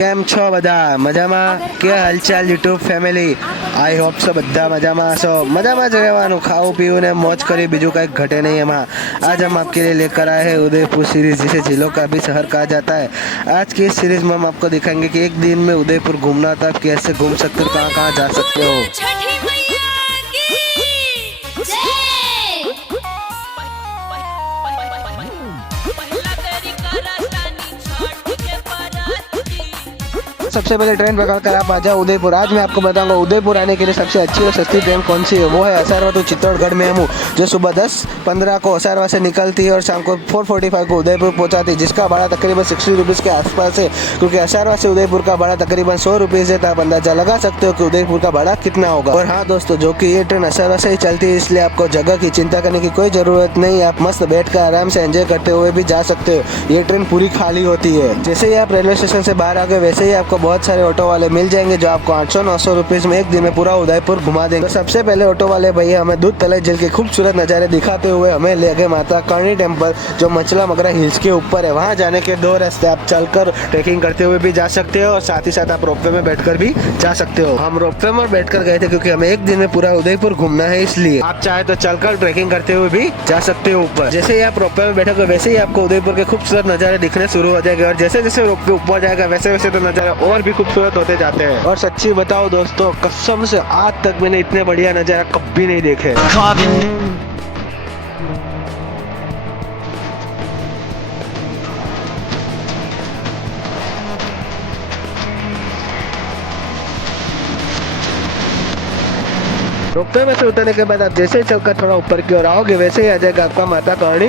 કેમ છો બધા મજામાં? કે હાલચાલ YouTube family? I hope so બધા મજામાં હશો. મજામાં જ રહેવાનું, ખાવું પીવું ને મોજ કરી, બીજું કંઈક ઘटे नहीं એમાં. आज हम आपके लिए लेकर आए हैं उदयपुर सीरीज, जिसे जिलों का भी शहर कहा जाता है. आज की इस सीरीज में हम आपको दिखाएंगे कि एक दिन में उदयपुर घूमना था, कैसे घूम सकते हो, कहाँ कहाँ जा सकते हो. सबसे पहले ट्रेन पकड़कर आप आ जाओ उदयपुर. आज मैं आपको बताऊंगा उदयपुर आने के लिए सबसे अच्छी और सस्ती ट्रेन कौन सी है. वो है असरवा टू चित्तौड़गढ़ मेमू, जो सुबह 10:15 को असरवा से निकलती है और शाम को 4:45 को उदयपुर पहुंचाती है, जिसका भाड़ा तकरीबन 60 रुपीज़ के आसपास है. क्योंकि असरवा से उदयपुर का भाड़ा तकरीबन 100 रुपीज़ है, तो आप अंदाजा लगा सकते हो कि उदयपुर का भाड़ा कितना होगा. और हाँ दोस्तों, जो कि ये ट्रेन असरवा से ही चलती है, इसलिए आपको जगह की चिंता करने की कोई ज़रूरत नहीं. आप मस्त बैठ कर आराम से एंजॉय करते हुए भी जा सकते हो. ये ट्रेन पूरी खाली होती है. जैसे ही आप रेलवे स्टेशन से बाहर आ गए, वैसे ही आपको बहुत सारे ऑटो वाले मिल जाएंगे, जो आपको 800-900 रुपीज़ में एक दिन में पूरा उदयपुर घुमा देंगे. तो सबसे पहले ऑटो वाले भैया हमें दूध तलाई झील के खूबसूरत नज़ारे दिखाते हुए हमें ले गए माता कर्णी टेम्पल, जो मचला मगरा हिल्स के ऊपर है. वहाँ जाने के दो रास्ते, आप चलकर ट्रैकिंग करते हुए भी जा सकते हो और साथ ही साथ आप रोपवे में बैठकर भी जा सकते हो. हम रोपवे में बैठकर गए थे क्योंकि हमें एक दिन में पूरा उदयपुर घूमना है, इसलिए. आप चाहे तो चलकर ट्रैकिंग करते हुए भी जा सकते हो ऊपर. जैसे ही आप रोपवे में बैठोगे, वैसे ही आपको उदयपुर के खूबसूरत नज़ारे दिखने शुरू हो जाएंगे. और जैसे जैसे रोपवे ऊपर जाएगा, वैसे वैसे तो नज़ारे और भी खूबसूरत होते जाते हैं. और सच्ची बताओ दोस्तों, कसम से आज तक मैंने इतने बढ़िया नज़ारा कभी नहीं देखे. रोपवे में से उतरने के बाद आप जैसे ही चलकर थोड़ा ऊपर की ओर आओगे, वैसे ही आ जाएगा आपका माता कर्णी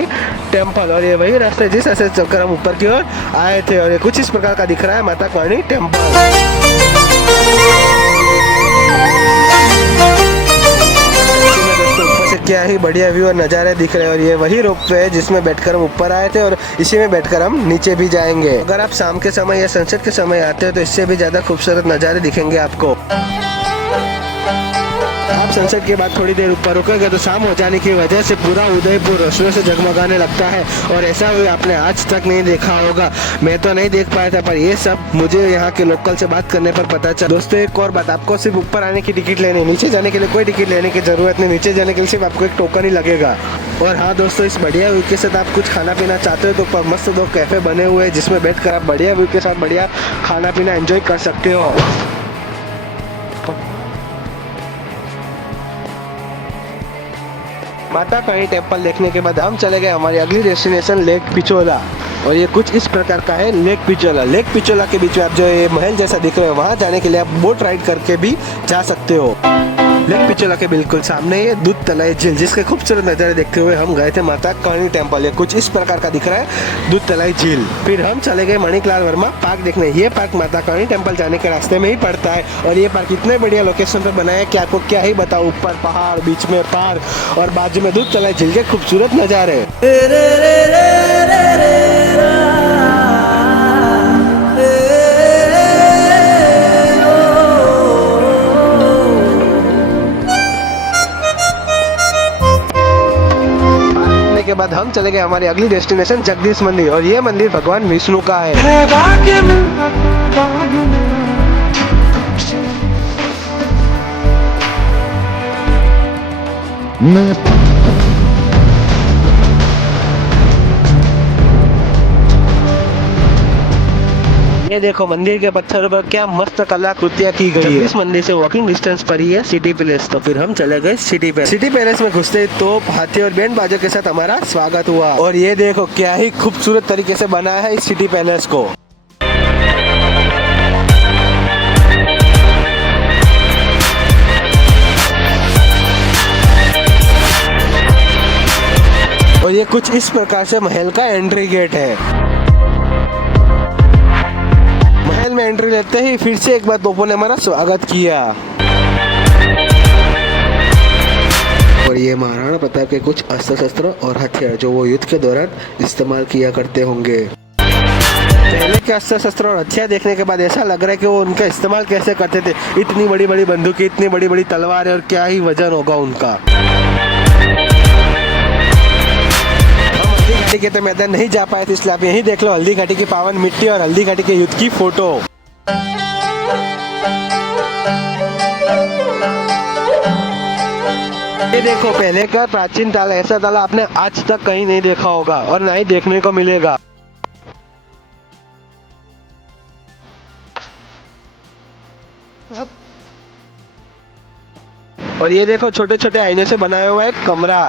टेम्पल. और ये वही रास्ते जिस रास्ते से चलकर हम ऊपर की ओर आए थे. और ये कुछ इस प्रकार का दिख रहा है माता कर्णी टेम्पल. क्या ही बढ़िया व्यू और नज़ारे दिख रहे हैं. और ये वही रोपवे है जिसमें बैठकर हम ऊपर आए थे, और इसी में बैठकर हम नीचे भी जाएंगे. अगर आप शाम के समय या सनसेट के समय आते हो, तो इससे भी ज़्यादा खूबसूरत नज़ारे दिखेंगे आपको. आप सनसेट के बाद थोड़ी देर ऊपर रुकोगे तो शाम हो जाने की वजह से पूरा उदयपुर रोशनियों से जगमगाने लगता है. और ऐसा आपने आज तक नहीं देखा होगा. मैं तो नहीं देख पाया था, पर ये सब मुझे यहाँ के लोकल से बात करने पर पता चला. दोस्तों एक और बात, आपको सिर्फ ऊपर आने की टिकट लेनी, नीचे जाने के लिए कोई टिकट लेने की जरूरत नहीं. नीचे जाने के लिए सिर्फ आपको एक टोकन ही लगेगा. और हाँ दोस्तों, इस बढ़िया व्यू के साथ आप कुछ खाना पीना चाहते हो तो मस्त 2 कैफे बने हुए हैं, जिसमें बैठकर आप बढ़िया व्यू के साथ बढ़िया खाना पीना एंजॉय कर सकते हो. माता कर्णी टेम्पल देखने के बाद हम चले गए हमारी अगली डेस्टिनेशन लेक पिचोला. और ये कुछ इस प्रकार का है लेक पिचोला. लेक पिचोला के बीच में आप जो ये महल जैसा दिख रहे हो, वहाँ जाने के लिए आप बोट राइड करके भी जा सकते हो. लेक पिचोला के बिल्कुल सामने ये दूध तलाई झील, जिसके खूबसूरत नज़ारे देखते हुए हम गए थे माता कर्णी टेम्पल. ये कुछ इस प्रकार का दिख रहा है दूध तलाई झील. फिर हम चले गए मणिकलाल वर्मा पार्क देखने. ये पार्क माता कर्णी टेम्पल जाने के रास्ते में ही पड़ता है. और ये पार्क इतने बढ़िया लोकेशन पर बनाया है कि आपको क्या ही बताऊं. ऊपर पहाड़, बीच में पार्क और बाजू में दूध तलाई झील के खूबसूरत नज़ारे. के बाद हम चले गए हमारी अगली डेस्टिनेशन जगदीश मंदिर. और ये मंदिर भगवान विष्णु का है. ये देखो मंदिर के पत्थर पर क्या मस्त कलाकृतियां की गई है. इस मंदिर से वॉकिंग डिस्टेंस पर ही है सिटी पैलेस. तो फिर हम चले गए सिटी पैलेस. सिटी पैलेस में घुसते तो हाथी और बैंड बाजों के साथ हमारा स्वागत हुआ. और ये देखो क्या ही खूबसूरत तरीके से बनाया है इस सिटी पैलेस को. और ये कुछ इस प्रकार से महल का एंट्री गेट है. महल में एंट्री लेते ही फिर से एक बार तोपों ने हमारा स्वागत किया. और ये महाराणा प्रताप के कुछ अस्त्र शस्त्र और हथियार, जो वो युद्ध के दौरान इस्तेमाल किया करते होंगे. पहले के अस्त्र शस्त्र और हथियार देखने के बाद ऐसा लग रहा है कि वो उनका इस्तेमाल कैसे करते थे. इतनी बड़ी बड़ी बंदूकें, इतनी बड़ी बड़ी तलवारें, और क्या ही वजन होगा उनका. हल्दी घाटी के तो मैदान नहीं जा पाए थे, इसलिए आप यहीं देख लो हल्दी घाटी की पावन मिट्टी और हल्दी घाटी के युद्ध की फोटो. ये देखो पहले का प्राचीन ताला, ऐसा ताला आपने आज तक कहीं नहीं देखा होगा और ना ही देखने को मिलेगा। और ये देखो छोटे छोटे आईने से बनाया हुआ एक कमरा।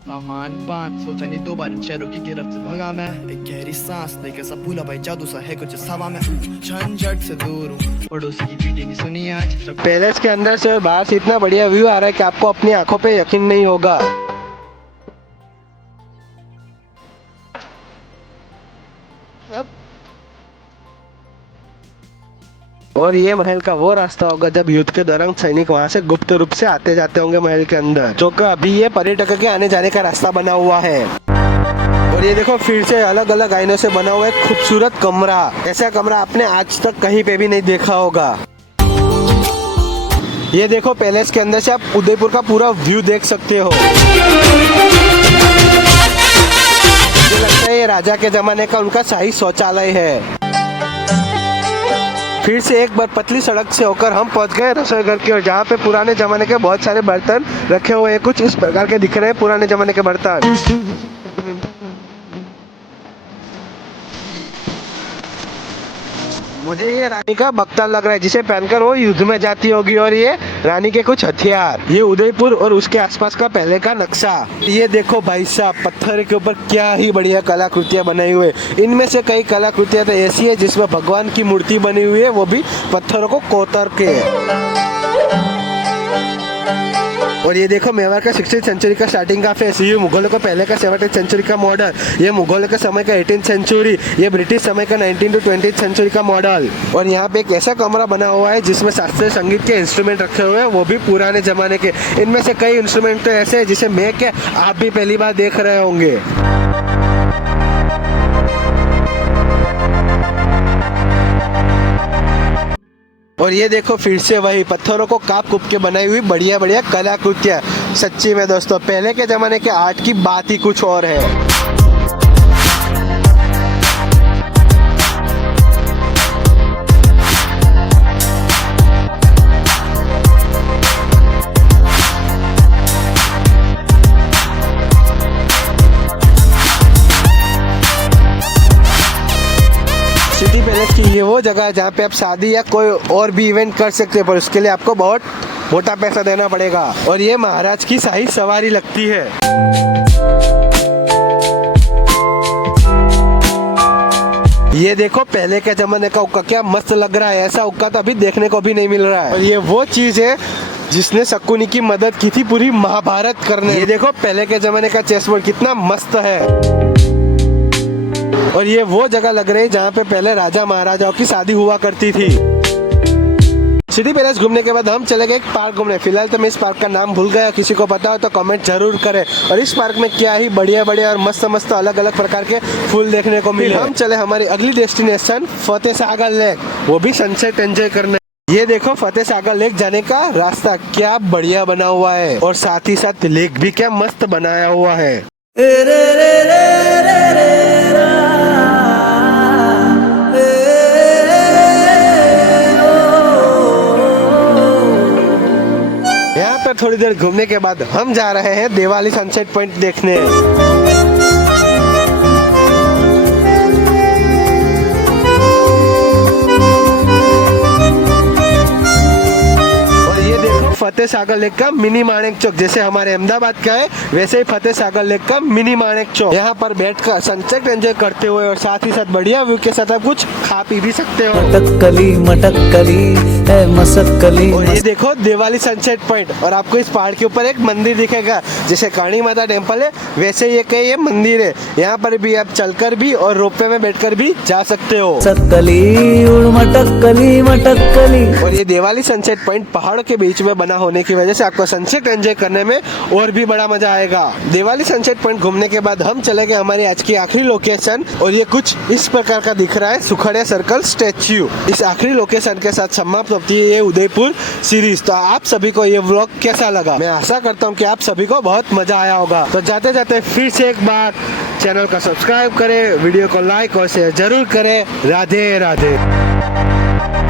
सामान 500 बार शहरों की गिरफ्त से भगा मैं, एक गहरी सांस लेकर सब भूला भाई जादू सा है कुछ हवा में, झंझट से दूर हूँ, पड़ोसी की पीटी नहीं सुनी आज। पैलेस के अंदर से और बाहर से इतना बढ़िया व्यू आ रहा है कि आपको अपनी आंखों पे यकीन नहीं होगा। और ये महल का वो रास्ता होगा जब युद्ध के दौरान सैनिक वहां से गुप्त रूप से आते जाते होंगे महल के अंदर, जो कि अभी ये पर्यटकों के आने जाने का रास्ता बना हुआ है। और ये देखो फिर से अलग अलग आईनों से बना हुआ एक खूबसूरत कमरा, ऐसा कमरा आपने आज तक कहीं पे भी नहीं देखा होगा। ये देखो पैलेस के अंदर से आप उदयपुर का पूरा व्यू देख सकते हो। मुझे लगता है ये राजा के जमाने का उनका शाही शौचालय है। फिर से एक बार पतली सड़क से होकर हम पहुंच गए रसोई घर की ओर, जहाँ पे पुराने जमाने के बहुत सारे बर्तन रखे हुए हैं। कुछ इस प्रकार के दिख रहे हैं पुराने जमाने के बर्तन। मुझे ये रानी का बख्तर लग रहा है जिसे पहनकर वो युद्ध में जाती होगी, और ये रानी के कुछ हथियार। ये उदयपुर और उसके आसपास का पहले का नक्शा। ये देखो भाई साहब, पत्थर के ऊपर क्या ही बढ़िया कलाकृतियां बनाई हुई है। इनमें से कई कलाकृतियां तो ऐसी है जिसमें भगवान की मूर्ति बनी हुई है, वो भी पत्थरों को कोतर के। और ये देखो मेवाड़ का 16th सेंचुरी का स्टार्टिंग का फेस, ये मुगलों का पहले का 17th सेंचुरी का मॉडल, ये मुगलों के समय का 18th सेंचुरी, ये ब्रिटिश समय का 19th to 20th सेंचुरी का मॉडल। और यहाँ पे एक ऐसा कमरा बना हुआ है जिसमें शास्त्रीय संगीत के इंस्ट्रूमेंट रखे हुए हैं, वो भी पुराने जमाने के। इनमें से कई इंस्ट्रूमेंट तो ऐसे हैं जिसे मैं क्या आप भी पहली बार देख रहे होंगे। और ये देखो फिर से वही पत्थरों को काप कुप के बनाई हुई बढ़िया बढ़िया कलाकृतियां। सच्ची में दोस्तों पहले के जमाने के आर्ट की बात ही कुछ और है। सिटी पैलेस की ये वो जगह है जहाँ पे आप शादी या कोई और भी इवेंट कर सकते हैं, पर उसके लिए आपको बहुत मोटा पैसा देना पड़ेगा। और ये महाराज की शाही सवारी लगती है। ये देखो पहले के जमाने का उक्का क्या मस्त लग रहा है, ऐसा उक्का तो अभी देखने को भी नहीं मिल रहा है। और ये वो चीज है जिसने शकुनी की मदद की थी पूरी महाभारत करने। ये देखो पहले के जमाने का चेस बोर्ड कितना मस्त है। और ये वो जगह लग रही है जहाँ पे पहले राजा महाराजाओं की शादी हुआ करती थी। सिटी पैलेस घूमने के बाद हम चले गए एक पार्क घूमने। फिलहाल तो मैं इस पार्क का नाम भूल गया, किसी को पता हो तो कमेंट जरूर करें। और इस पार्क में क्या ही बढ़िया बढ़िया और मस्त मस्त अलग अलग प्रकार के फूल देखने को मिले। हम चले हमारी अगली डेस्टिनेशन फतेह सागर लेक, वो भी सनसेट एंजॉय करने। ये देखो फतेह सागर लेक जाने का रास्ता क्या बढ़िया बना हुआ है, और साथ ही साथ लेक भी क्या मस्त बनाया हुआ है। थोड़ी देर घूमने के बाद हम जा रहे हैं दिवाली सनसेट पॉइंट देखने। फतेह सागर लेक का मिनी माणिक चौक, जैसे हमारे अहमदाबाद का है वैसे ही फतेह सागर लेक का मिनी माणिक चौक। यहाँ पर बैठकर सनसेट एंजॉय करते हुए और साथ ही साथ बढ़िया व्यू के साथ आप कुछ खा पी भी सकते हो। मटक्कली और ये देखो दिवाली सनसेट पॉइंट, और आपको इस पहाड़ के ऊपर एक मंदिर दिखेगा, जैसे काली माता टेम्पल है वैसे ये मंदिर है। यहाँ पर भी आप चलकर भी और रोपवे में बैठकर भी जा सकते हो। मटक्कली और ये दिवाली सनसेट पॉइंट पहाड़ों के बीच में बना होने की वजह से आपको सनसेट एंजॉय करने में और भी बड़ा मजा आएगा। दिवाली सनसेट पॉइंट घूमने के बाद हम चले गए हमारी आज की आखिरी लोकेशन, और ये कुछ इस प्रकार का दिख रहा है, सुखड़िया सर्कल स्टेच्यू। इस आखिरी लोकेशन के साथ समाप्त होती है ये उदयपुर सीरीज। तो आप सभी को ये व्लॉग कैसा लगा? मैं आशा करता हूँ कि आप सभी को बहुत मजा आया होगा। तो जाते जाते फिर से एक बार चैनल का सब्सक्राइब करें, वीडियो को लाइक और शेयर जरूर करें। राधे राधे।